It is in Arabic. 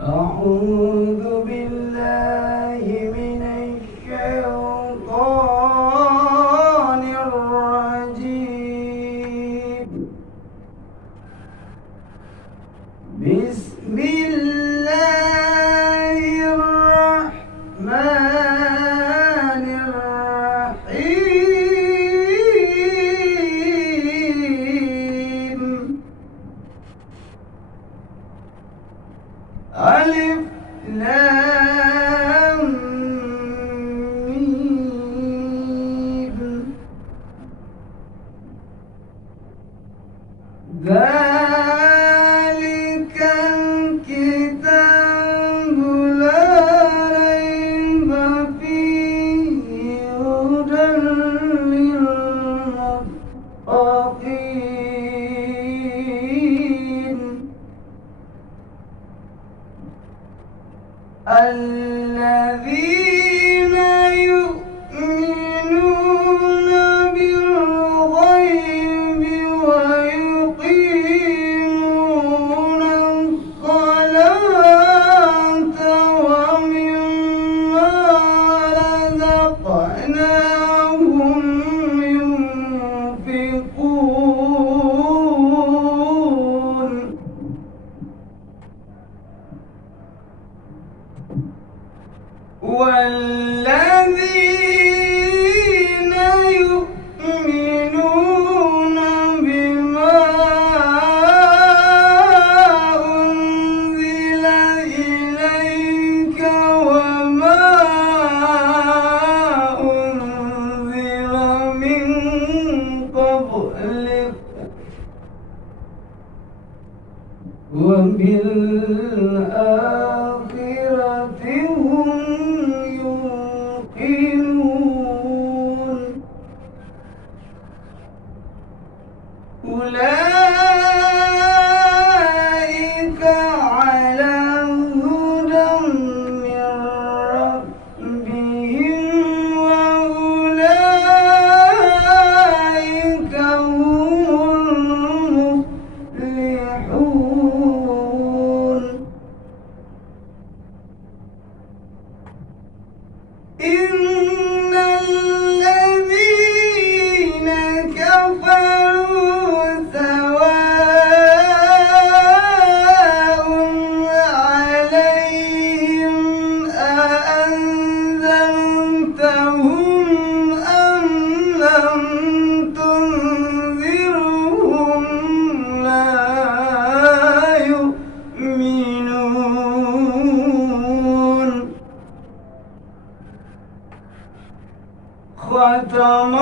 أعوذ بالله من الشيطان الرجيم. بسم الله الرحمن الرحيم. ألف لام ميم. ذلك الكتاب لا ريب فيه هدى للمتقين الذين يؤمنون بالغيب ويقيمون الصلاة ومما رزقناهم ينفقون والذين يؤمنون بما أنزل إليك وما أنزل من قبلك وبالآخرة هم يوقنون أولئك على هدى من ربهم وأولئك هم المفلحون. إن الذين كفروا سواء عليهم أأنذرتهم أم لم تنذرهم لا يؤمنون. ختم